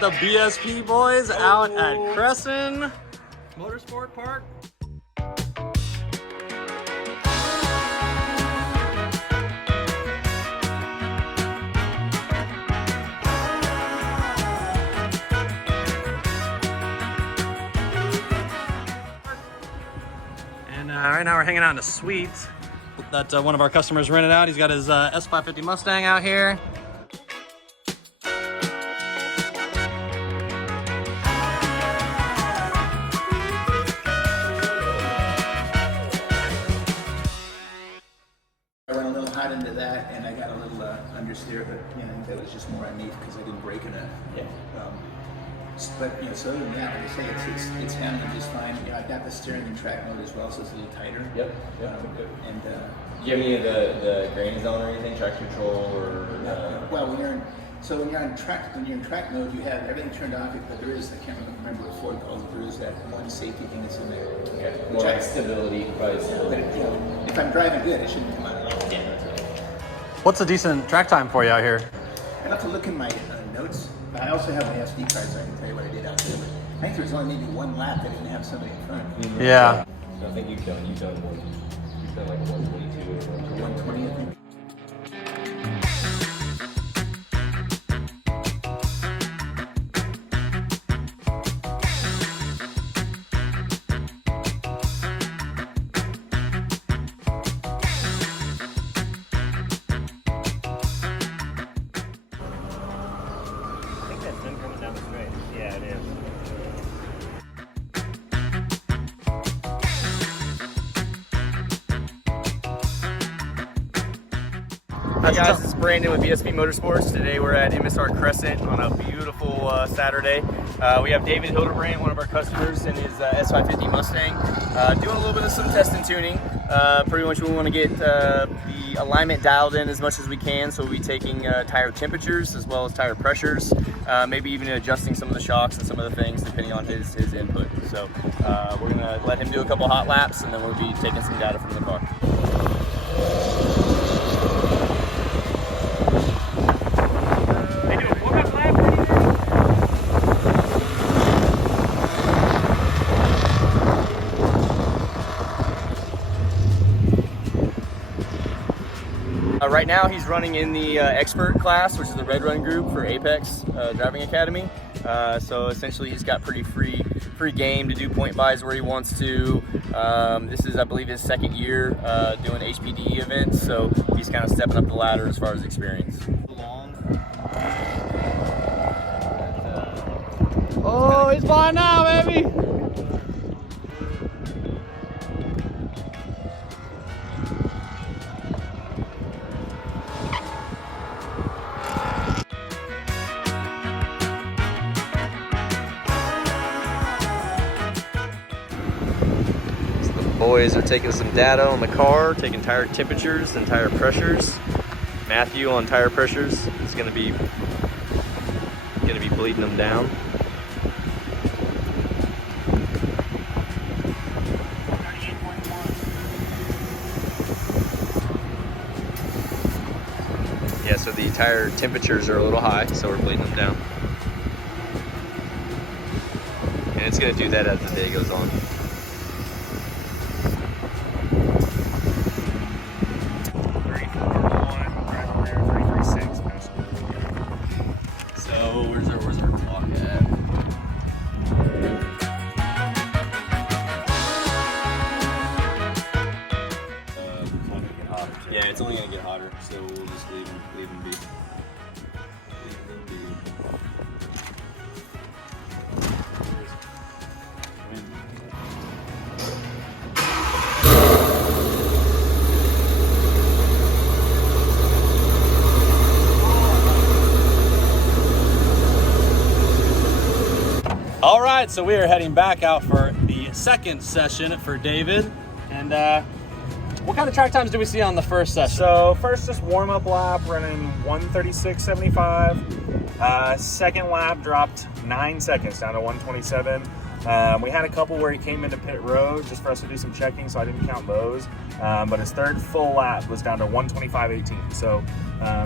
got the BSP boys out at Crescent Motorsport Park. And right now we're hanging out in a suite that one of our customers rented out. He's got his S550 Mustang out here. I went a little hot into that, and I got a little understeer, but you know that was just more on me because I didn't brake enough. Yeah. But you know, so other than that, like I say, it's handling just fine. You know, I've got the steering in track mode as well, so it's a little tighter. Yep. And Do you have any of the grain zone or anything, traction control or? well, when you're in track mode, you have everything turned off. But there is, I can't remember what Ford calls it. There is that one safety thing that's in there. Okay. More like stability, probably. But you know, if I'm driving good, it shouldn't come out at all. Yeah, that's right. What's a decent track time for you out here? I'd have to look in my notes. But I also have my SD card, so I can tell you what I did out there. But I think there was only maybe one lap that didn't have somebody in front. Mm-hmm. Yeah. So I think you've done like a 122 or 120, I think. coming down the straight. Yeah, it is. Hi guys, it's Brandon with BSP Motorsports. Today we're at MSR Crescent on a beautiful Saturday. We have David Hildebrand, one of our customers, in his S550 Mustang, doing a little bit of some test and tuning. Pretty much we want to get the alignment dialed in as much as we can, so we'll be taking tire temperatures as well as tire pressures, maybe even adjusting some of the shocks and some of the things depending on his input. So we're going to let him do a couple hot laps, and then we'll be taking some data from the car. Right now he's running in the expert class, which is the Red Run group for Apex Driving Academy. So essentially he's got pretty free game to do point buys where he wants to. This is, I believe, his second year doing HPDE events, so he's kind of stepping up the ladder as far as experience. Oh, he's flying now, baby! Boys are taking some data on the car, taking tire temperatures and tire pressures. Matthew on tire pressures is going to be bleeding them down. Yeah, so the tire temperatures are a little high, so we're bleeding them down. And it's going to do that as the day goes on. Yeah, it's only going to get hotter, so we'll just leave him be. All right, so we are heading back out for the second session for David. And what kind of track times do we see on the first session? So first, just warm-up lap, running 136.75. Second lap dropped 9 seconds down to 127. We had a couple where he came into pit road just for us to do some checking, so I didn't count those. But his third full lap was down to 125.18. So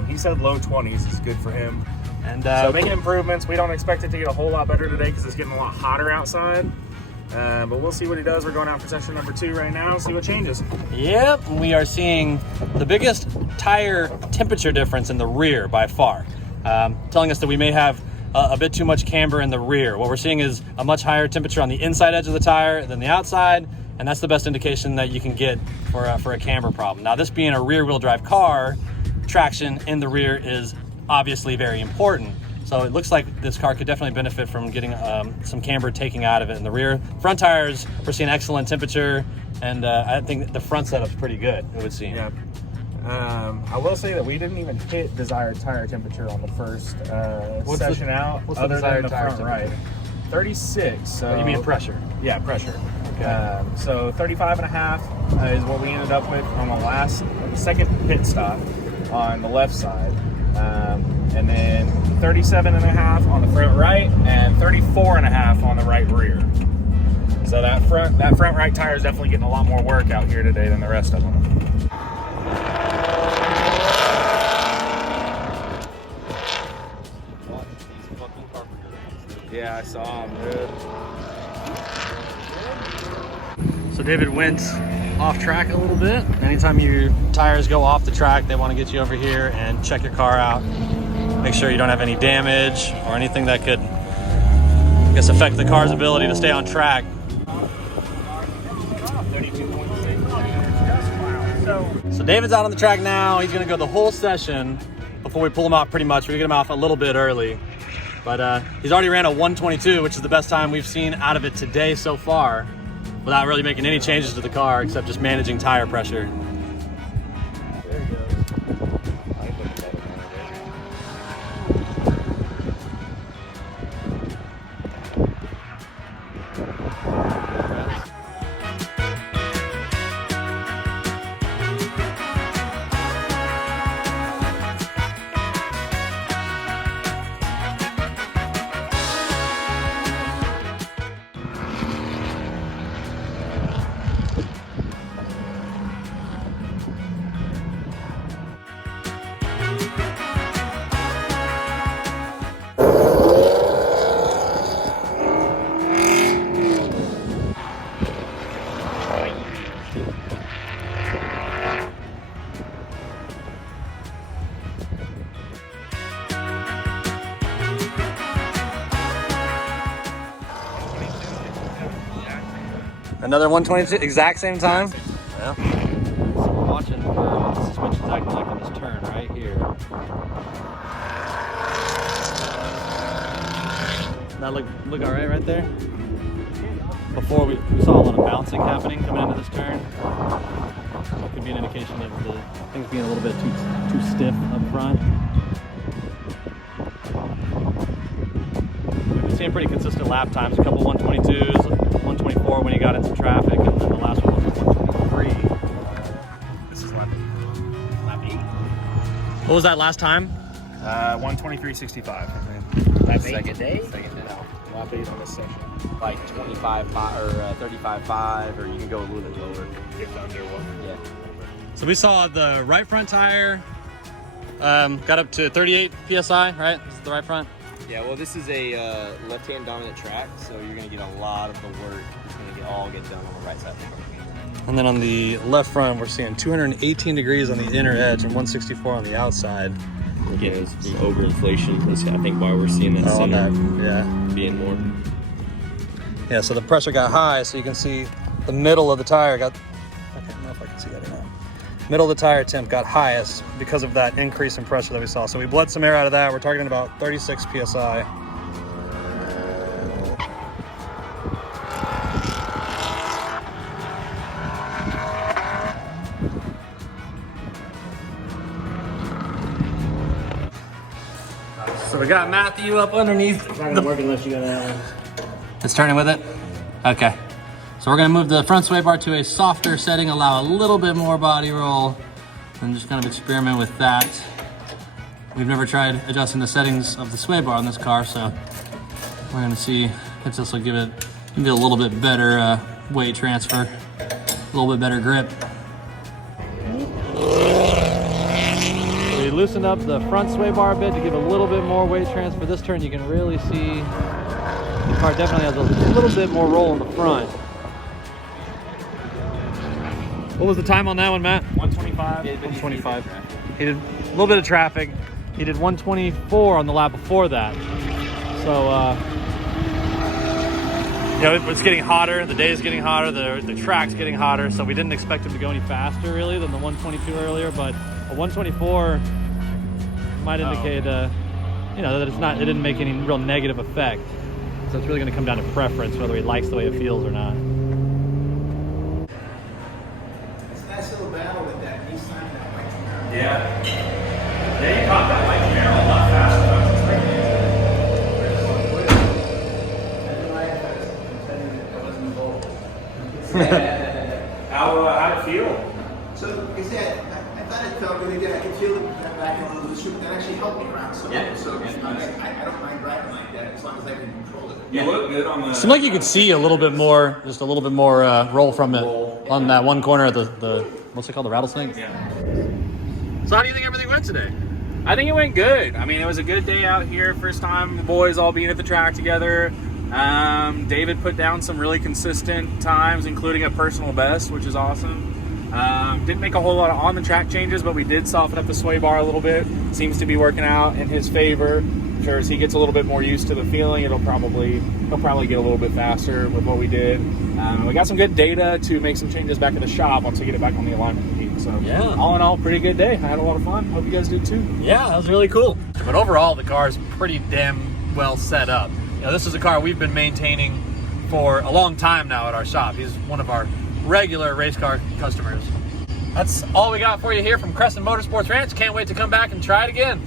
he said low 20s is good for him. And so making improvements. We don't expect it to get a whole lot better today because it's getting a lot hotter outside. But we'll see what he does. We're going out for session number 2 right now. See what changes. Yep, we are seeing the biggest tire temperature difference in the rear by far, telling us that we may have a bit too much camber in the rear. What we're seeing is a much higher temperature on the inside edge of the tire than the outside, and that's the best indication that you can get for a camber problem. Now, this being a rear-wheel drive car, traction in the rear is obviously very important. So it looks like this car could definitely benefit from getting some camber taking out of it in the rear. Front tires, we're seeing excellent temperature, and I think the front setup's pretty good, it would seem. Yeah. I will say that we didn't even hit desired tire temperature on the first session out, what's other the desired than the tire front right. temperature? 36. So You mean pressure? Yeah, pressure. Okay. So 35.5 is what we ended up with on the second pit stop on the left side. And then 37.5 on the front right and 34.5 on the right rear. So that front right tire is definitely getting a lot more work out here today than the rest of them. Yeah, I saw him, dude. So David went off track a little bit. Anytime your tires go off the track, they want to get you over here and check your car out. Make sure you don't have any damage or anything that could, I guess, affect the car's ability to stay on track. So David's out on the track now. He's gonna go the whole session before we pull him off pretty much. We get him off a little bit early. But he's already ran a 122, which is the best time we've seen out of it today so far, without really making any changes to the car except just managing tire pressure. There he goes. Another 122, exact same time? Yeah. So we're watching for the suspension's acting like on this turn right here. That look all right there? Before we saw a lot of bouncing happening coming into this turn. So it could be an indication of the things being a little bit too stiff up front. We've been seeing pretty consistent lap times, a couple 122s, 124 when he got into traffic, and then the last one was 123. This is lap 8. What was that last time? 123.65. That's second day? Second day. Lap 8 on this session. Like 25 or 35.5, or you can go a little bit lower. Get under one. Yeah. So we saw the right front tire got up to 38 PSI, right? This is the right front. Yeah, well, this is a left-hand dominant track, so you're going to get a lot of the work. It's going to all get done on the right side of the car. And then on the left front, we're seeing 218 degrees on the inner edge and 164 on the outside. Again, it's the overinflation. That's, I think, why we're seeing that center being more. Yeah, so the pressure got high, so you can see the middle of the tire got, I don't know if I can see that or not. Middle of the tire temp got highest because of that increase in pressure that we saw. So we bled some air out of that. We're targeting about 36 PSI. So we got Matthew up underneath. It's not gonna work unless you got that one. It's turning with it? Okay. So we're gonna move the front sway bar to a softer setting, allow a little bit more body roll, and just kind of experiment with that. We've never tried adjusting the settings of the sway bar on this car, so we're gonna see if this will give it a little bit better weight transfer, a little bit better grip. So we loosened up the front sway bar a bit to give a little bit more weight transfer. This turn you can really see the car definitely has a little bit more roll in the front. What was the time on that one, Matt? 125. 125. He did a little bit of traffic. He did 124 on the lap before that. So, you know, it's getting hotter. The day is getting hotter. The track's getting hotter. So we didn't expect him to go any faster, really, than the 122 earlier. But a 124 might indicate, you know, that it didn't make any real negative effect. So it's really going to come down to preference, whether he likes the way it feels or not. It's a nice little battle with that Nissan and that white Camaro. Yeah. Yeah, you caught that white Camaro a lot faster than I was expecting. How'd it feel? So, like I said, I thought it felt really good. I could feel it back in the loose, but that actually helped me around some. Yeah. So I don't mind driving like that as long as I can control it. You look good on the... Seemed like you could see a little bit more, just a little bit more roll from it on that one corner of the what's it called, the rattlesnake? Yeah. So how do you think everything went today? I think it went good. I mean, it was a good day out here. First time the boys all being at the track together. David put down some really consistent times, including a personal best, which is awesome. Didn't make a whole lot of on the track changes, but we did soften up the sway bar a little bit. Seems to be working out in his favor. I'm sure as he gets a little bit more used to the feeling, he'll probably get a little bit faster with what we did. We got some good data to make some changes back at the shop once we get it back on the alignment heat. So Yeah. all in all, pretty good day. I had a lot of fun. Hope you guys did too. Yeah, that was really cool. But overall, the car is pretty damn well set up. You know, this is a car we've been maintaining for a long time now at our shop. He's one of our regular race car customers. That's all we got for you here from Crescent Motorsports Ranch. Can't wait to come back and try it again.